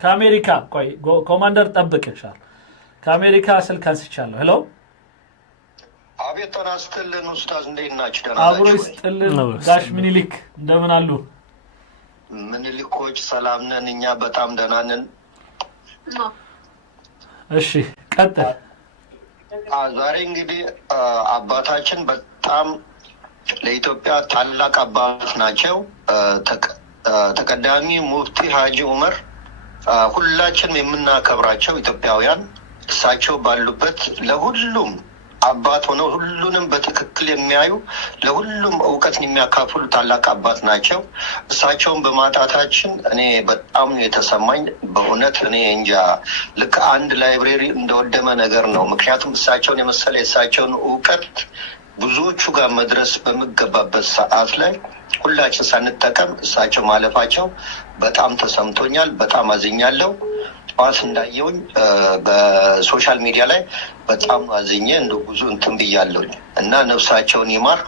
ከአሜሪካ ቆይ ኮማንደር ጠብቅሻል ከአሜሪካ ስልክ አንስቻለሁ ሄሎ አቤት ተናስተልን ኡስታዝ እንዴት ናችሁ ደህና ናችሁ አብሮ ይስጥልን ጋሽ ምኒልክ እንደምን አሉ ምኒልኮች ሰላም ነን እኛ በጣም ደህና ነን እሺ ቀጥል ዛሬ እንግዲህ አባታችን በጣም ለኢትዮጵያ ታላቅ አባት ናቸው ተቀዳሚ ሙፍቲ ሀጂ ዑመር ሁላችንም የምናከብራቸው ኢትዮጵያውያን እሳቸው ባሉበት ለሁሉም አባት ሆነው ሁሉንም በትክክል የሚያዩ ለሁሉም ዕውቀትን የሚያካፍሉ ታላቅ አባት ናቸው እሳቸውን በማጣታችን እኔ በጣም የተሰማኝ በእውነት እኔ እንጃ ልክ አንድ ላይብረሪ እንደወደመ ነገር ነው ምክንያቱም እሳቸውን የመሰለ የእሳቸውን ዕውቀት ብዙዎቹ ጋር መድረስ በመገባበት ሰዓት ላይ ሁላችን ሳንጠቀም እሳቸው ማለፋቸው በጣም ተሰምቶኛል በጣም አዝኛለሁ ጧት እንዳየውኝ በሶሻል ሚዲያ ላይ በጣም አዝኜ እንደው ብዙ እንትን ብያለሁኝ እና ነፍሳቸውን ይማር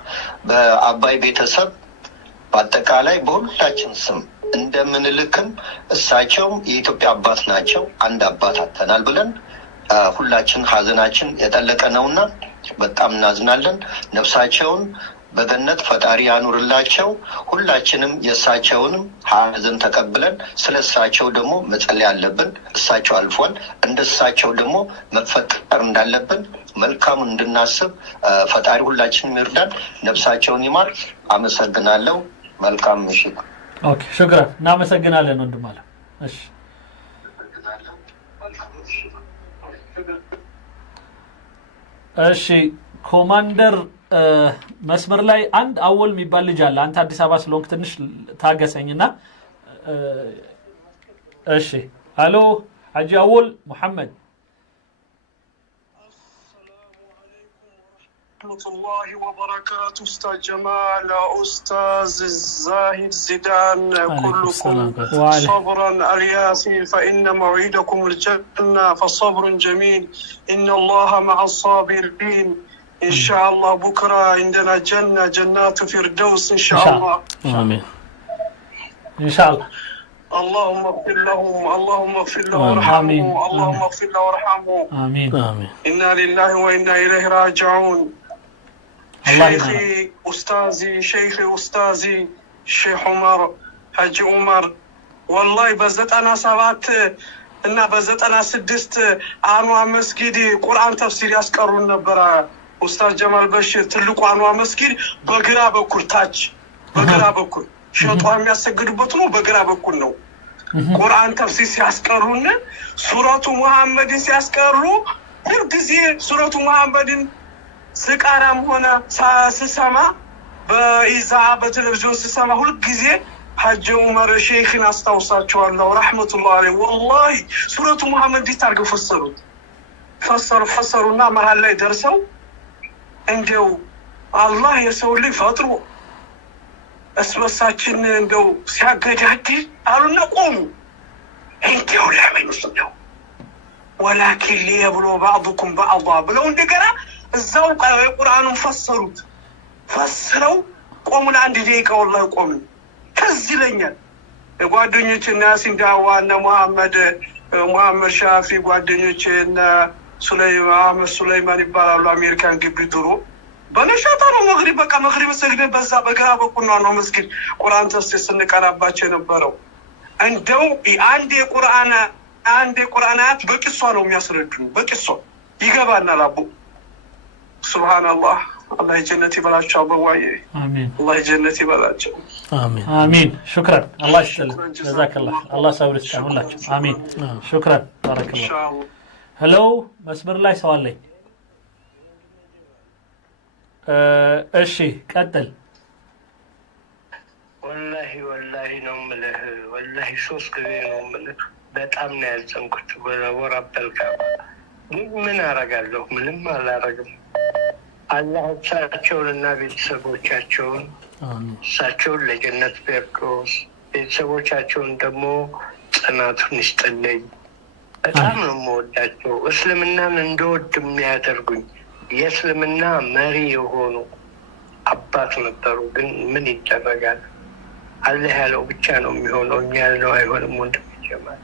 በአባይ ቤተሰብ በአጠቃላይ በሁላችን ስም እንደምንልክም እሳቸውም የኢትዮጵያ አባት ናቸው አንድ አባት አተናል ብለን ሁላችን ሀዘናችን የጠለቀ ነውና በጣም እናዝናለን ነፍሳቸውን በገነት ፈጣሪ ያኑርላቸው ሁላችንም የእሳቸውንም ሀዘን ተቀብለን ስለእሳቸው ደግሞ መጸለይ አለብን እሳቸው አልፏል እንደሳቸው ደግሞ መፈጠር እንዳለብን መልካም እንድናስብ ፈጣሪ ሁላችንም ይርዳን ነፍሳቸውን ይማር አመሰግናለሁ መልካም ምሽት ኦኬ ሽክራን እናመሰግናለን ወንድም አለ እሺ እሺ ኮማንደር መስመር ላይ አንድ አወል የሚባል ልጅ አለ አንተ አዲስ አበባ ስለሆንክ ትንሽ ታገሰኝና እሺ አሎ ሐጂ አወል መሐመድ ورحمة الله وبركاته أستاذ جمال أستاذ الزاهد زيدان كلكم صبرا الياسي فإن موعدكم الجنة فصبر جميل إن الله مع الصابرين إن شاء الله بكرة عندنا جنة جنات فردوس إن شاء الله آمين إن شاء الله اللهم اغفر لهم اللهم اغفر له وارحمه اللهم اغفر له وارحمه آمين آمين إنا لله وإنا إليه راجعون شيخي أستاذي شيخ عمر حج عمر والله بزت أنا سبات إن بزت أنا سدست عنوان مسجدي قرآن تفسير يسكرون نبرا أستاذ جمال بشير تلقوا عنوان مسجد بقرا بكل تاج بقرا بكل شيطان يسجد بطنه بقرا بكل نو قرآن تفسير يسكرون سورة محمد يسكروا هرقزي سورة محمد سكارم هنا سسما بإذاعة بتلفزيون سسما هل جزء حج عمر شيخنا استوصى الله ورحمة الله عليه والله سورة محمد دي تارجو فسرونا ما هلا يدرسوا عنده الله يسوي لي فطروا اسبساتين عنده سياقداتي قالوا نقوم انت ولا من يسمعوا ولكن ليبلو بعضكم بعضا بلو እንደገና እዛው ቁርአኑን ፈሰረው ቆሙን አንድ ደቂቃ ወላሂ ቆምን ከዚህ ለኛል ጓደኞችና ሲንዳዋና መሐመድ ሻፊ ጓደኞችና ሱለይማን ይባላሉ አሜሪካን ግቢ ድሮ በነሻታ ነው መግሪብ ሰግደን በዛ በግራ በኩል ነው መስጊድ ቁርአን ተፍሲር ስንቀራባቸው የነበረው እንደው አንድ የቁርአናት በቂሷ ነው የሚያስረዱን በቂሷ ይገባናል አቡ ሱብሃንአላህ الله جنة يبلاቸው በዋይ አሜን الله جنة يبلاቸው አሜን አሜን شكرا الله يسلمك جزاك الله الله صبر ይስጣላችሁ አሜን شكرا بارك الله ሄሎ መስመር ላይ ሰው አለኝ እሺ ቀጥል ወላሂ ነው የምልህ ወላሂ ሶስት ጊዜ ነው የምልህ በጣም ነው ያዘንኩት ወራበልካ ምን አረጋለሁ ምንም አላረግም አላህ እሳቸውንና ቤተሰቦቻቸውን እሳቸውን ለጀነት ፊርደውስ ቤተሰቦቻቸውን ደግሞ ጽናቱን ይስጥልኝ በጣም ነው የምወዳቸው እስልምናን እንደወድ የሚያደርጉኝ የእስልምና መሪ የሆኑ አባት ነበሩ ግን ምን ይደረጋል አላህ ያለው ብቻ ነው የሚሆነው እኛ ያልነው አይሆንም ወንድም ጀማል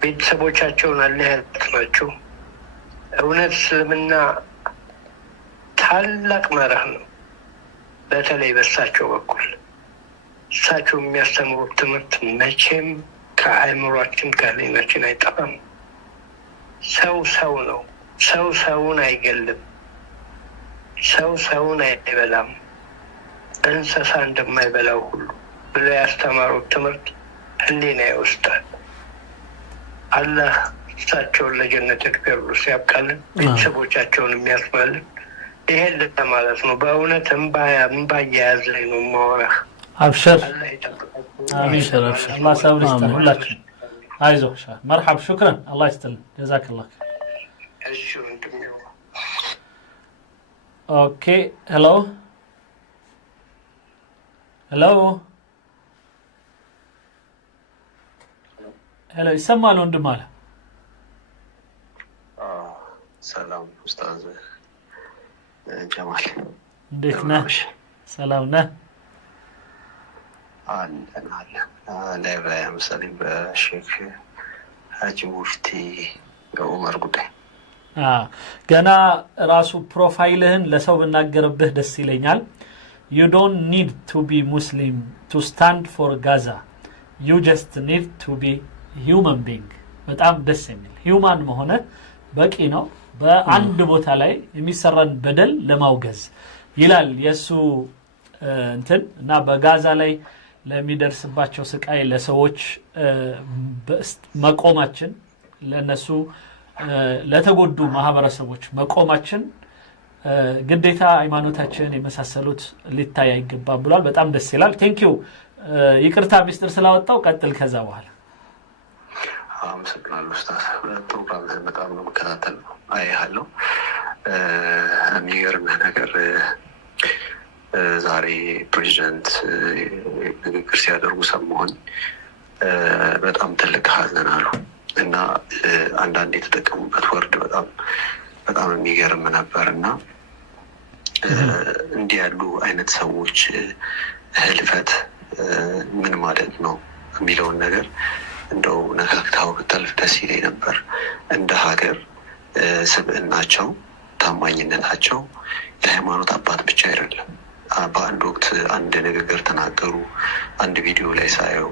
ቤተሰቦቻቸውን አላህ ያጽናቸው። እውነት እስልምና ታላቅ መርህ ነው። በተለይ በእሳቸው በኩል እሳቸው የሚያስተምሩት ትምህርት መቼም ከአእምሯችን ከህሊናችን አይጠፋም። ሰው ነው። ሰው ሰውን አይገልም። ሰው ሰውን አይበላም። እንስሳ እንደማይበላው ሁሉ ብለው ያስተማሩት ትምህርት ህሊና ይወስዳል። አላህ እሳቸውን ለጀነት ያድርጉ ሲያብቃልን፣ ቤተሰቦቻቸውን የሚያስባልን። ይሄን ለማለት ነው። በእውነት እንባ እያያዘኝ ነው የማወራህ። አብሽር አብሽር አላህ ሰብር ይስጥልን ሁላችን። አይዞህ መርሐብ ሹክራን አላህ ይስጥልን ጀዛከላህ። እሺ ወንድሜ። ኦኬ ሄሎ ይሰማል ወንድም አለ። ሰላም ኡስታዝ ጀማል እንዴት ነህ? ሰላም ነህ? ላይ በምሳሌ በሼክ ሀጂ ሙፍቲ በኡመር ጉዳይ ገና ራሱ ፕሮፋይልህን ለሰው ብናገርብህ ደስ ይለኛል። You don't need to be Muslim to stand for Gaza. You just need to be human being. በጣም ደስ የሚል ሂውማን መሆነ በቂ ነው። በአንድ ቦታ ላይ የሚሰራን በደል ለማውገዝ ይላል የሱ እንትን እና በጋዛ ላይ ለሚደርስባቸው ስቃይ ለሰዎች መቆማችን ለነሱ ለተጎዱ ማህበረሰቦች መቆማችን ግዴታ ሃይማኖታችን የመሳሰሉት ሊታይ አይገባም ብሏል። በጣም ደስ ይላል። ቴንክ ዩ ይቅርታ ሚስጥር ስላወጣው ቀጥል ከዛ በኋላ። አመሰግናለሁ ኡስታዝ። ፕሮግራም በጣም ነው መከታተል አይሃለሁ። የሚገርምህ ነገር ዛሬ ፕሬዚደንት ንግግር ሲያደርጉ ሰማሁኝ። በጣም ትልቅ ሀዘን አሉ እና አንዳንድ የተጠቀሙበት ወርድ በጣም የሚገርም ነበር እና እንዲህ ያሉ አይነት ሰዎች ህልፈት ምን ማለት ነው የሚለውን ነገር እንደው ነካክታው ብታልፍ ደስ ይለኝ ነበር። እንደ ሀገር ስብዕናቸው፣ ታማኝነታቸው የሃይማኖት አባት ብቻ አይደለም። በአንድ ወቅት አንድ ንግግር ተናገሩ። አንድ ቪዲዮ ላይ ሳየው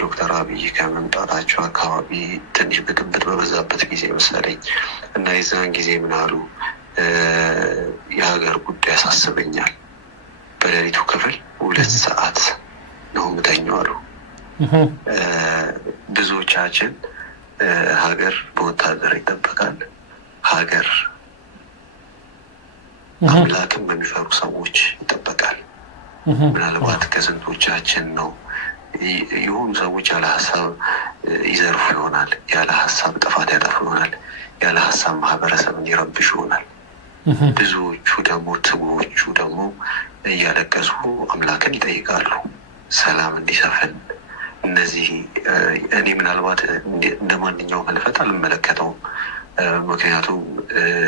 ዶክተር አብይ ከመምጣታቸው አካባቢ ትንሽ ብጥብጥ በበዛበት ጊዜ መሰለኝ እና የዛን ጊዜ ምን አሉ? የሀገር ጉዳይ ያሳስበኛል፣ በሌሊቱ ክፍል 2 ሰዓት ነው የምተኛው አሉ። ብዙዎቻችን ሀገር በወታደር ይጠበቃል፣ ሀገር አምላክን በሚፈሩ ሰዎች ይጠበቃል። ምናልባት ከስንቶቻችን ነው የሆኑ ሰዎች ያለ ሀሳብ ይዘርፉ ይሆናል፣ ያለ ሀሳብ ጥፋት ያጠፉ ይሆናል፣ ያለ ሀሳብ ማህበረሰብን ይረብሹ ይሆናል። ብዙዎቹ ደግሞ ትጉዎቹ ደግሞ እያለቀሱ አምላክን ይጠይቃሉ ሰላም እንዲሰፍን። እነዚህ እኔ ምናልባት እንደ ማንኛውም ህልፈት አልመለከተውም። ምክንያቱም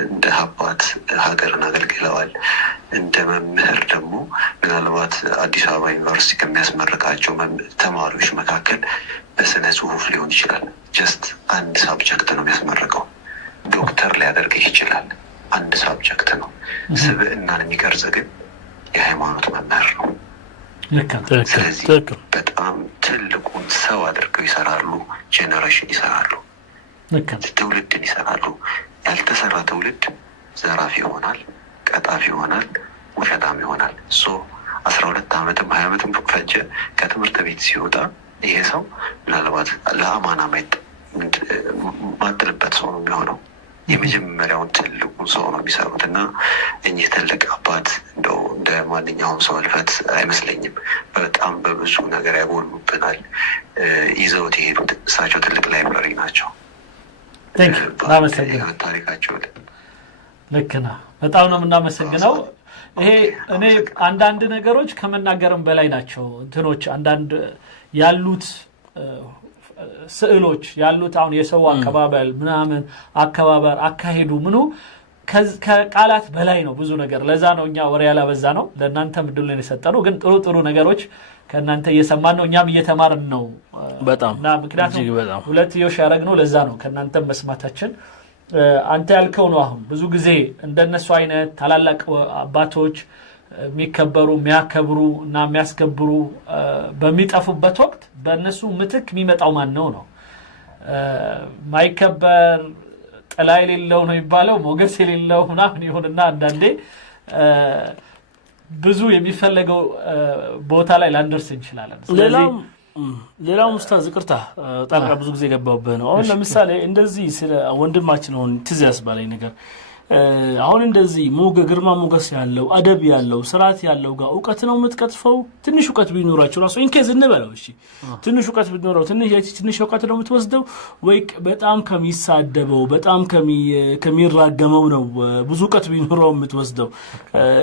እንደ አባት ሀገርን አገልግለዋል። እንደ መምህር ደግሞ ምናልባት አዲስ አበባ ዩኒቨርሲቲ ከሚያስመርቃቸው ተማሪዎች መካከል በስነ ጽሁፍ ሊሆን ይችላል። ጀስት አንድ ሳብጀክት ነው የሚያስመርቀው። ዶክተር ሊያደርግህ ይችላል። አንድ ሳብጀክት ነው። ስብዕናን የሚቀርጽ ግን የሃይማኖት መምህር ነው። ስለዚህ በጣም ትልቁን ሰው አድርገው ይሰራሉ። ጄኔሬሽን ይሰራሉ፣ ትውልድን ይሰራሉ። ያልተሰራ ትውልድ ዘራፊ ይሆናል፣ ቀጣፊ ይሆናል፣ ውሸታም ይሆናል። 12 ዓመትም 20 ዓመትም ፈጀ ከትምህርት ቤት ሲወጣ ይሄ ሰው ምናልባት ለአማና ማጥልበት ሰው ነው የሚሆነው። የመጀመሪያውን ትልቁን ሰው ነው የሚሰሩት እና እኚህ ትልቅ አባት እንደው እንደ ማንኛውም ሰው ህልፈት አይመስለኝም። በጣም በብዙ ነገር ያጎሉብናል። ይዘውት የሄዱት እሳቸው ትልቅ ላይብረሪ ናቸው። ታሪካቸው ልክ ነው። በጣም ነው የምናመሰግነው። ይሄ እኔ አንዳንድ ነገሮች ከመናገርም በላይ ናቸው። እንትኖች አንዳንድ ያሉት ስዕሎች ያሉት አሁን የሰው አቀባበል ምናምን አከባበር አካሄዱ ምኑ ከቃላት በላይ ነው ብዙ ነገር ለዛ ነው እኛ ወሬ ያላበዛ ነው ለእናንተ ምድሉን የሰጠነው ግን ጥሩ ነገሮች ከእናንተ እየሰማን ነው እኛም እየተማርን ነው በጣምና ምክንያቱም ሁለትዮሽ ያረግነው ለዛ ነው ከእናንተ መስማታችን አንተ ያልከው ነው አሁን ብዙ ጊዜ እንደነሱ አይነት ታላላቅ አባቶች የሚከበሩ የሚያከብሩ እና የሚያስከብሩ በሚጠፉበት ወቅት በእነሱ ምትክ የሚመጣው ማን ነው ማይከበር ጥላ የሌለው ነው ይባለው ሞገስ የሌለው ምናምን ይሁንና አንዳንዴ ብዙ የሚፈልገው ቦታ ላይ ላንደርስ እንችላለን ሌላው ሙስታዝ ይቅርታ ጣልቃ ብዙ ጊዜ ገባውበት ነው አሁን ለምሳሌ እንደዚህ ስለ ወንድማችን ሆን ትዝ ያስባለኝ ነገር አሁን እንደዚህ ግርማ ሞገስ ያለው አደብ ያለው ስርዓት ያለው ጋር ዕውቀት ነው የምትቀጥፈው ትንሽ ዕውቀት ቢኖራቸው ራሱ ኢንኬዝ እንበለው እሺ ትንሽ ዕውቀት ቢኖረው ትንሽ ዕውቀት ነው የምትወስደው ወይ በጣም ከሚሳደበው በጣም ከሚራገመው ነው ብዙ ዕውቀት ቢኖረው የምትወስደው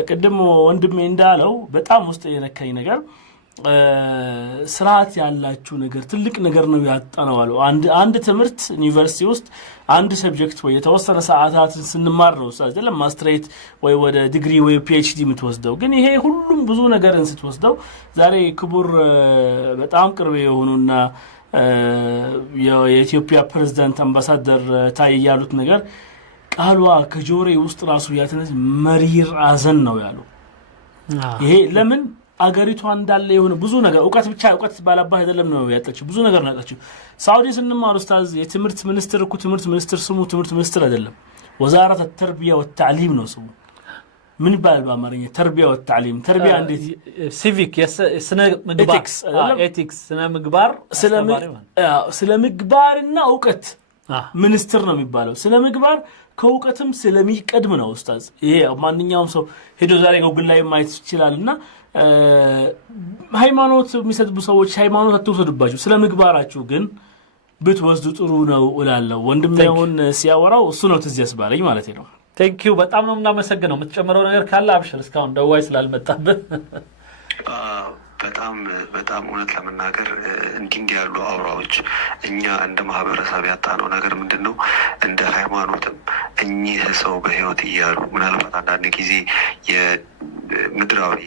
ቀደም ወንድሜ እንዳለው በጣም ውስጥ የነካኝ ነገር ስርዓት ያላችሁ ነገር ትልቅ ነገር ነው ያጣነዋል አንድ ትምህርት ዩኒቨርሲቲ ውስጥ አንድ ሰብጀክት ወይ የተወሰነ ሰዓታትን ስንማር ነው አይደለም ማስተሬት ወይ ወደ ዲግሪ ወይ ፒኤችዲ የምትወስደው ግን ይሄ ሁሉም ብዙ ነገርን ስትወስደው ዛሬ ክቡር በጣም ቅርብ የሆኑና የኢትዮጵያ ፕሬዝዳንት አምባሳደር ታይ ያሉት ነገር ቃሏ ከጆሬ ውስጥ ራሱ ያተነስ መሪር አዘን ነው ያሉ ይሄ ለምን አገሪቷ እንዳለ የሆነ ብዙ ነገር ዕውቀት ባላባህ አይደለም ነው ያጣችው ብዙ ነገር ነው ያጣችው ሳውዲ ስንማር ኡስታዝ የትምህርት ሚኒስትር ትምህርት ሚኒስትር ስሙ ትምህርት ሚኒስትር አይደለም ወዛራት التربيه والتعليم ነው ስሙ ምን ይባላል በአማርኛ ተርቢያ ወተዓሊም ተርቢያ እንዴት ሲቪክ የስነ ምግባር ኤቲክስ ስነ ምግባርና ዕውቀት ሚኒስትር ነው የሚባለው ስለ ምግባር ከዕውቀትም ስለሚቀድም ነው ኡስታዝ ይሄ ማንኛውም ሰው ሄዶ ዛሬ ጎግል ላይ ማየት ይችላልና ሃይማኖት የሚሰጥቡ ሰዎች ሃይማኖት አትወስዱባችሁ ስለ ምግባራችሁ ግን ብትወስዱ ጥሩ ነው እላለሁ ወንድሜውን ሲያወራው እሱ ነው ትዝ ያስባለኝ ማለት ነው ቴንክ ዩ በጣም ነው እናመሰግነው የምትጨምረው ነገር ካለ አብሽር እስካሁን ደዋይ ስላልመጣብህ በጣም እውነት ለመናገር እንዲህ ያሉ አውራዎች እኛ እንደ ማህበረሰብ ያጣነው ነገር ምንድነው እንደ ሃይማኖትም እኚህ ሰው በህይወት እያሉ ምናልባት አንዳንድ ጊዜ የምድራዊ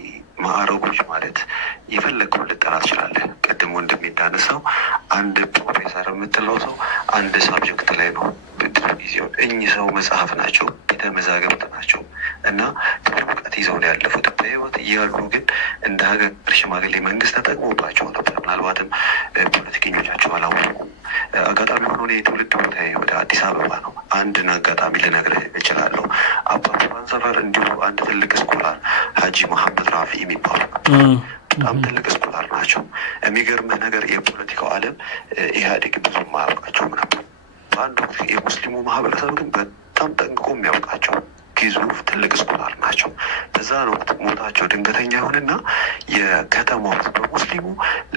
ማዕረጎች ማለት የፈለገው ልጠራ ትችላለህ ቀደም ወንድም እንዳነሳው አንድ ፕሮፌሰር የምትለው ሰው አንድ ሳብጀክት ላይ ነው ጊዜው እኚህ ሰው መጽሐፍ ናቸው ቤተ መዛግብት ናቸው እና ትልቅ ይዘው ነው ያለፉት በህይወት እያሉ ግን እንደ ሀገር ሽማግሌ መንግስት ተጠቅሞባቸው ነበር ምናልባትም ፖለቲከኞቻቸው አላወቁም አጋጣሚ ሆኖ የትውልድ ቦታ ወደ አዲስ አበባ ነው አንድን አጋጣሚ ልነግርህ እችላለሁ አባቷን ሰፈር እንዲሁ አንድ ትልቅ ስኮላር ሀጂ መሐመድ ራፊ የሚባሉ በጣም ትልቅ ስኮላር ናቸው የሚገርምህ ነገር የፖለቲካው ዓለም ኢህአዴግ ብዙ ማያውቃቸውም ነበር በአንድ ወቅት የሙስሊሙ ማህበረሰብ ግን በጣም ጠንቅቆ የሚያውቃቸው ግዙፍ ትልቅ ስኮላር ናቸው በዛ ወቅት ሞታቸው ድንገተኛ ይሆንና የከተማው በሙስሊሙ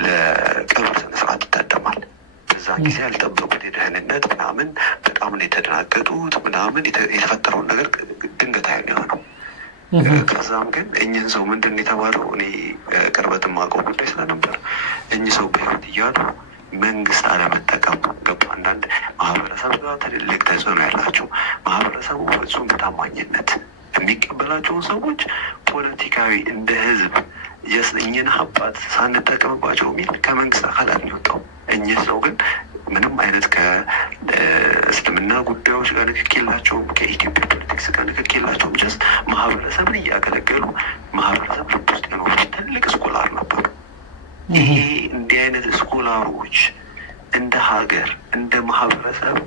ለቀብር ስነስርዓት ይታደማል በዛ ጊዜ ያልጠበቁት የደህንነት ምናምን በጣም ነው የተደናገጡት ምናምን የተፈጠረውን ነገር ድንገታዊ የሆነው ከዛም ግን እኚህን ሰው ምንድን የተባለው እኔ ቅርበት የማውቀው ጉዳይ ስለነበር እኚህ ሰው በህይወት እያሉ መንግስት አለመጠቀም ገባ አንዳንድ ማህበረሰብ ጋር ትልልቅ ተጽዕኖ ያላቸው ማህበረሰቡ ፍጹም በታማኝነት የሚቀበላቸውን ሰዎች ፖለቲካዊ እንደ ህዝብ እኚህን አባት ሳንጠቀምባቸው የሚል ከመንግስት አካላት የሚወጣው እኚህ ሰው ግን ምንም አይነት ከእስልምና ጉዳዮች ጋር ንክኪ የላቸውም ከኢትዮጵያ ፖለቲክስ ጋር ንክኪ የላቸውም ጀስት ማህበረሰብን እያገለገሉ ማህበረሰብ ልብ ውስጥ የኖሩ ትልቅ ስኮላር ነበሩ ይሄ እንዲህ አይነት ስኮላሮች እንደ ሀገር እንደ ማህበረሰብ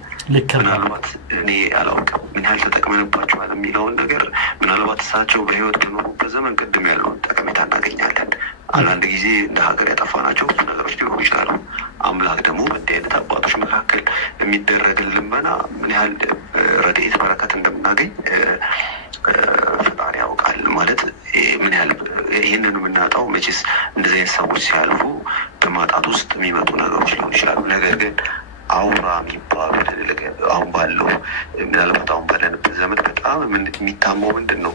ምናልባት እኔ አላውቅም ምን ያህል ተጠቅመንባቸዋል የሚለውን ነገር ምናልባት እሳቸው በህይወት በኖሩበት ዘመን ቅድም ያለውን ጠቀሜታ እናገኛለን አንዳንድ ጊዜ እንደ ሀገር ያጠፋናቸው ብዙ ነገሮች ሊሆኑ ይችላሉ አምላክ ደግሞ በእንዲህ አይነት አባቶች መካከል የሚደረግን ልመና ምን ያህል ረድኤት በረከት እንደምናገኝ ፈጣሪ ያውቃል ማለት ምን ያህል ይህንን የምናጣው መቼስ እንደዚህ አይነት ሰዎች ሲያልፉ በማጣት ውስጥ የሚመጡ ነገሮች ሊሆኑ ይችላሉ ነገር ግን አውራ የሚባሉ አሁን ባለው ምናልባት አሁን ባለንበት ዘመን በጣም የሚታመው ምንድን ነው